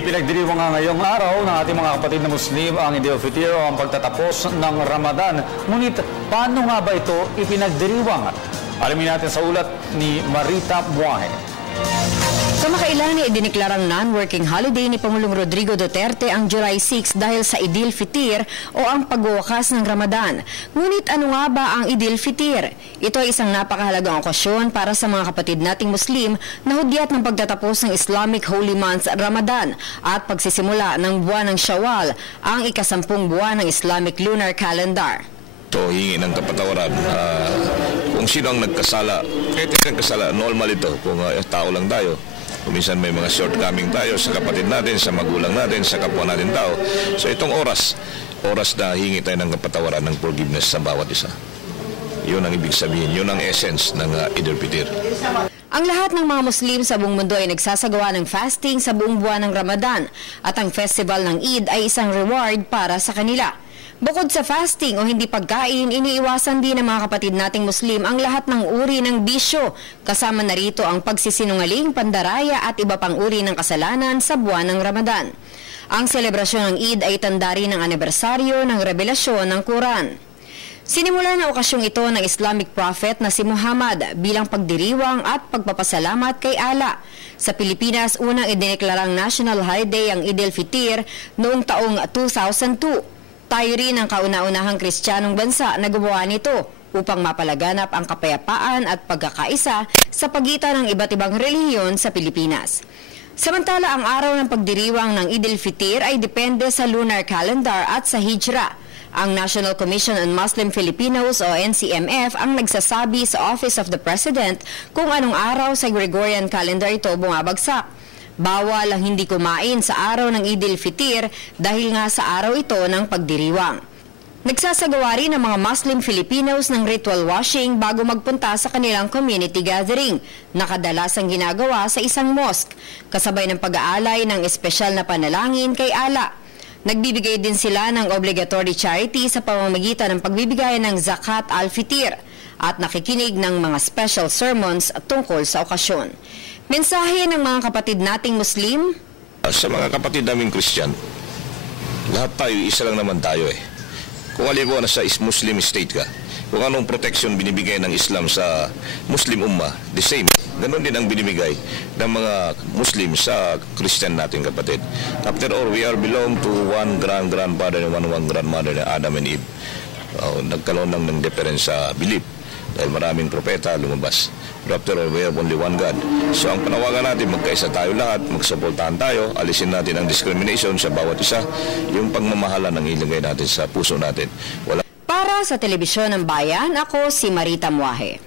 Ipinagdiriwang nga ngayong araw ng ating mga kapatid na Muslim ang Eid al-Fitr o ang pagtatapos ng Ramadan. Ngunit paano nga ba ito ipinagdiriwang? Alamin natin sa ulat ni Marita Muahe. Kamakailan idineklarang non-working holiday ni Pangulong Rodrigo Duterte ang July 6 dahil sa Eid al-Fitr o ang pagwawakas ng Ramadan. Ngunit ano nga ba ang Eid al-Fitr? Ito ay isang napakahalagang okasyon para sa mga kapatid nating Muslim na hudyat ng pagtatapos ng Islamic Holy Month Ramadan at pagsisimula ng buwan ng Shawwal, ang ikasampung buwan ng Islamic Lunar Calendar. So, hingi ng kapatawaran kung sino ang nagkasala. Kahit nagkasala, normal ito kung tao lang tayo. Kuminsan may mga shortcoming tayo sa kapatid natin, sa magulang natin, sa kapwa natin tao. So itong oras na hingi tayo ng kapatawaran ng forgiveness sa bawat isa. Yun ang ibig sabihin, yun ang essence ng Eid al-Fitr. Ang lahat ng mga Muslim sa buong mundo ay nagsasagawa ng fasting sa buong buwan ng Ramadan at ang festival ng Eid ay isang reward para sa kanila. Bukod sa fasting o hindi pagkain, iniiwasan din ng mga kapatid nating Muslim ang lahat ng uri ng bisyo. Kasama na rito ang pagsisinungaling, pandaraya at iba pang uri ng kasalanan sa buwan ng Ramadan. Ang selebrasyon ng Eid ay tanda rin ng anibersaryo ng revelasyon ng Quran. Sinimula na okasyong ito ng Islamic prophet na si Muhammad bilang pagdiriwang at pagpapasalamat kay Allah. Sa Pilipinas, unang idineklarang national holiday ang Eid al-Fitr noong taong 2002. Tayo rin ang kauna-unahang Kristiyanong bansa na gumawa nito upang mapalaganap ang kapayapaan at pagkakaisa sa pagitan ng iba't ibang relihiyon sa Pilipinas. Samantala, ang araw ng pagdiriwang ng Eid al-Fitr ay depende sa lunar calendar at sa Hijra. Ang National Commission on Muslim Filipinos o NCMF ang nagsasabi sa Office of the President kung anong araw sa Gregorian calendar ito bumabagsak. Bawal ang hindi kumain sa araw ng Eid al-Fitr dahil nga sa araw ito ng pagdiriwang. Nagsasagawa rin ang mga Muslim Filipinos ng ritual washing bago magpunta sa kanilang community gathering na kadalasang ginagawa sa isang mosque, kasabay ng pag-aalay ng espesyal na panalangin kay Allah. Nagbibigay din sila ng obligatory charity sa pamamagitan ng pagbibigay ng zakat al-Fitr at nakikinig ng mga special sermons tungkol sa okasyon. Mensahe ng mga kapatid nating Muslim? Sa mga kapatid naming Christian, lahat tayo, isa lang naman tayo eh. Kung halimbawa na sa Muslim state ka, kung anong protection binibigay ng Islam sa Muslim Ummah, the same. Ganon din ang binibigay ng mga Muslim sa Christian nating kapatid. After all, we are belong to one grandfather and one grandmother na Adam and Eve. Nagkaroon lang ng difference sa belief dahil maraming propeta lumabas. But after all, we have only one God. So ang panawagan natin, magkaisa tayo lahat, magsuportahan tayo, alisin natin ang discrimination sa bawat isa, yung pagmamahalan ang ilagay natin sa puso natin. Para sa Telebisyon ng Bayan, ako si Marita Muahe.